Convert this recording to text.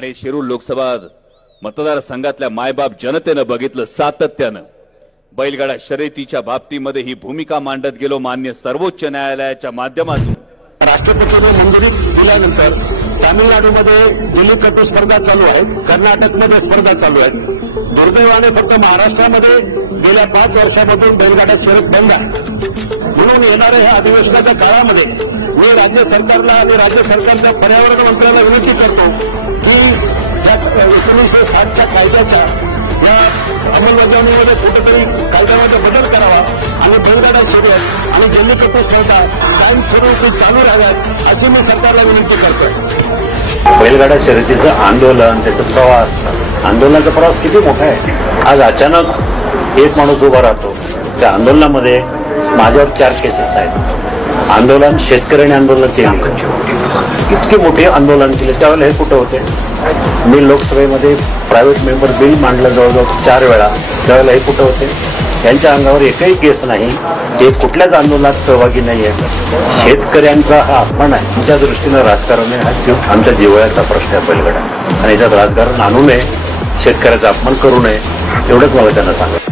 आणि शिरूर लोकसभा मतदारसंघातल्या मायबाप जनतेनं बघितलं सातत्यानं बैलगाडा शर्यतीच्या बाबतीमध्ये ही भूमिका मांडत गेलो मान्य सर्वोच्च न्यायालयाच्या माध्यमातून। राष्ट्रपतींनी मंजुरी दिल्यानंतर तामिळनाडूमध्ये दिल्लीत स्पर्धा चालू आहे, कर्नाटकमध्ये स्पर्धा चालू आहे। दुर्दैवाने फक्त महाराष्ट्रामध्ये गेल्या 5 वर्षांपासून बैलगाडा शर्यत बंद आहे। म्हणून येणाऱ्या ह्या अधिवेशनाच्या काळामध्ये मी राज्य सरकारला आणि राज्य सरकारच्या पर्यावरण मंत्र्याला विनंती करतो की या 1960च्या कायद्याच्या या अंमलबजावणीमध्ये कुठेतरी कायद्यामध्ये बदल करावा आणि बैलगाडा शर्यत आणि जल्लीकट्टू स्पर्धा कायमस्वरूपी चालू राहाव्यात अशी मी सरकारला विनंती करतो। बैलगाडा शर्यतीचं आंदोलन, त्याचा प्रवास, आंदोलनाचा प्रवास किती मोठा आहे। आज अचानक एक माणूस उभा राहतो, त्या आंदोलनामध्ये माझ्यावर 4 केसेस आहेत। आंदोलन शेतकऱ्यांनी आंदोलन केले, इतके मोठे आंदोलन केले, त्यावेळेला हे कुठं होते। मी लोकसभेमध्ये प्रायव्हेट मेंबर बिल मांडलं जवळजवळ 4 वेळा, त्यावेळेला हे कुठं होते। यांच्या अंगावर एकही केस नाही, ते कुठल्याच आंदोलनात सहभागी नाही आहे। शेतकऱ्यांचा हा अपमान आहे। आमच्या दृष्टीनं राजकारण हा आमच्या जिव्हाळ्याचा प्रश्न आहे बैलगाडा, आणि याच्यात राजकारण आणू नये, शेतकऱ्याचा अपमान करू नये, एवढंच मला त्यांना सांगायचं।